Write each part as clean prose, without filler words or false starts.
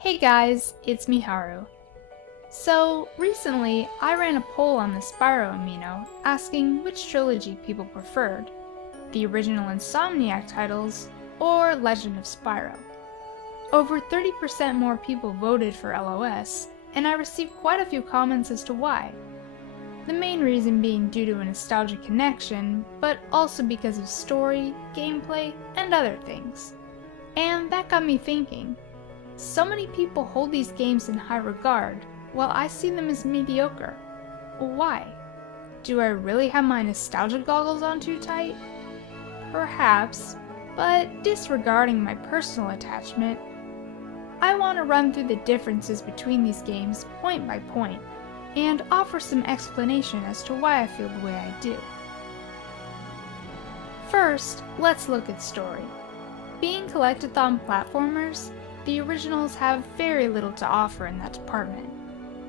Hey guys, it's Miharu. So, recently I ran a poll on the Spyro Amino asking which trilogy people preferred, the original Insomniac titles or Legend of Spyro. Over 30% more people voted for LOS, and I received quite a few comments as to why. The main reason being due to a nostalgic connection, but also because of story, gameplay, and other things. And that got me thinking. So many people hold these games in high regard, while I see them as mediocre. Why? Do I really have my nostalgia goggles on too tight? Perhaps, but disregarding my personal attachment, I want to run through the differences between these games point by point, and offer some explanation as to why I feel the way I do. First, let's look at story. Being collectathon platformers, the originals have very little to offer in that department.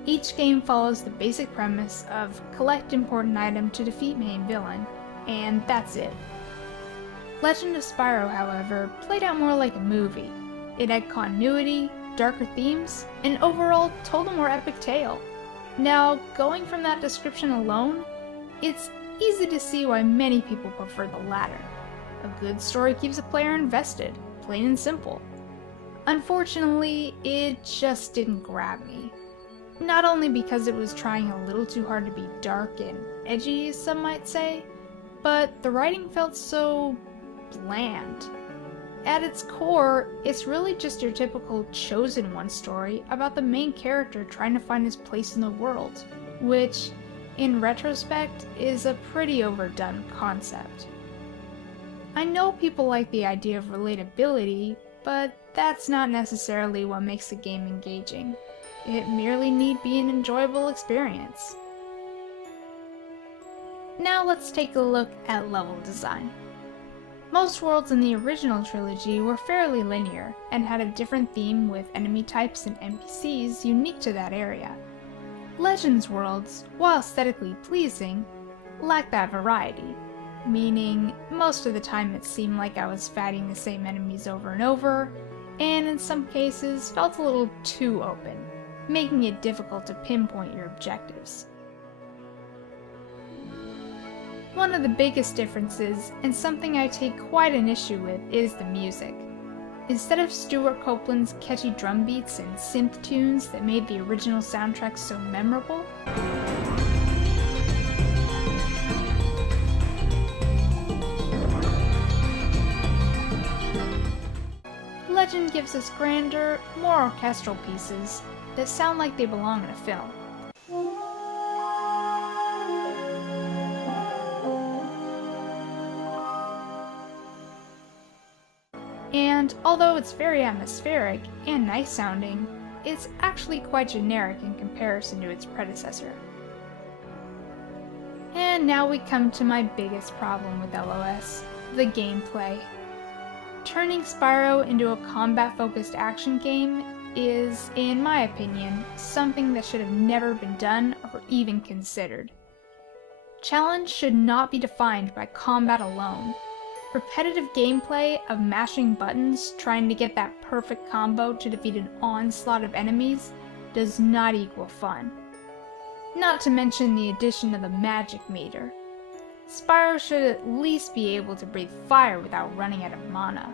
Each game follows the basic premise of collect important item to defeat main villain, and that's it. Legend of Spyro, however, played out more like a movie. It had continuity, darker themes, and overall told a more epic tale. Now, going from that description alone, it's easy to see why many people prefer the latter. A good story keeps a player invested, plain and simple. Unfortunately, it just didn't grab me. Not only because it was trying a little too hard to be dark and edgy, as some might say, but the writing felt so bland. At its core, it's really just your typical chosen one story about the main character trying to find his place in the world, which, in retrospect, is a pretty overdone concept. I know people like the idea of relatability, but that's not necessarily what makes a game engaging. It merely need be an enjoyable experience. Now let's take a look at level design. Most worlds in the original trilogy were fairly linear, and had a different theme with enemy types and NPCs unique to that area. Legends worlds, while aesthetically pleasing, lacked that variety, meaning most of the time it seemed like I was fighting the same enemies over and over, and in some cases felt a little too open, making it difficult to pinpoint your objectives. One of the biggest differences, and something I take quite an issue with, is the music. Instead of Stuart Copeland's catchy drum beats and synth tunes that made the original soundtrack so memorable, Legend gives us grander, more orchestral pieces that sound like they belong in a film. And although it's very atmospheric and nice sounding, it's actually quite generic in comparison to its predecessor. And now we come to my biggest problem with LOS, the gameplay. Turning Spyro into a combat-focused action game is, in my opinion, something that should have never been done or even considered. Challenge should not be defined by combat alone. Repetitive gameplay of mashing buttons trying to get that perfect combo to defeat an onslaught of enemies does not equal fun. Not to mention the addition of the magic meter. Spyro should at least be able to breathe fire without running out of mana.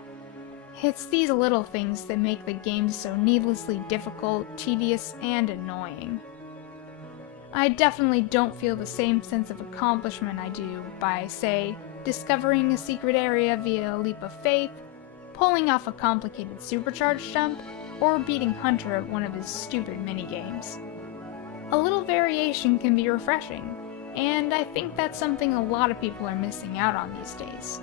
It's these little things that make the game so needlessly difficult, tedious, and annoying. I definitely don't feel the same sense of accomplishment I do by, say, discovering a secret area via a leap of faith, pulling off a complicated supercharged jump, or beating Hunter at one of his stupid minigames. A little variation can be refreshing, and I think that's something a lot of people are missing out on these days.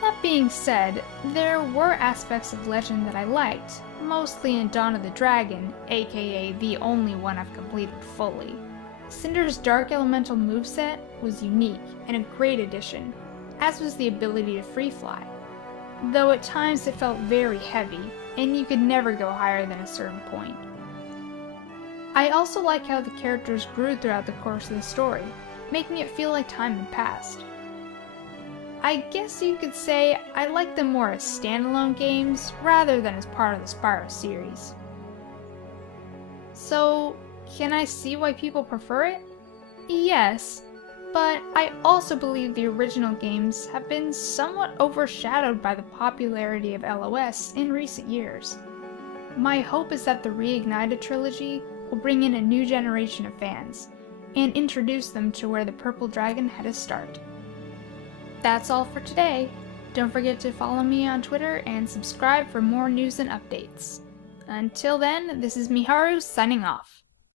That being said, there were aspects of Legend that I liked, mostly in Dawn of the Dragon, aka the only one I've completed fully. Cinder's Dark Elemental moveset was unique and a great addition, as was the ability to free fly, though at times it felt very heavy, and you could never go higher than a certain point. I also like how the characters grew throughout the course of the story, making it feel like time had passed. I guess you could say I like them more as standalone games rather than as part of the Spyro series. So, can I see why people prefer it? Yes, but I also believe the original games have been somewhat overshadowed by the popularity of LOS in recent years. My hope is that the reignited trilogy will bring in a new generation of fans, and introduce them to where the Purple Dragon had his start. That's all for today. Don't forget to follow me on Twitter and subscribe for more news and updates. Until then, this is Miharu signing off.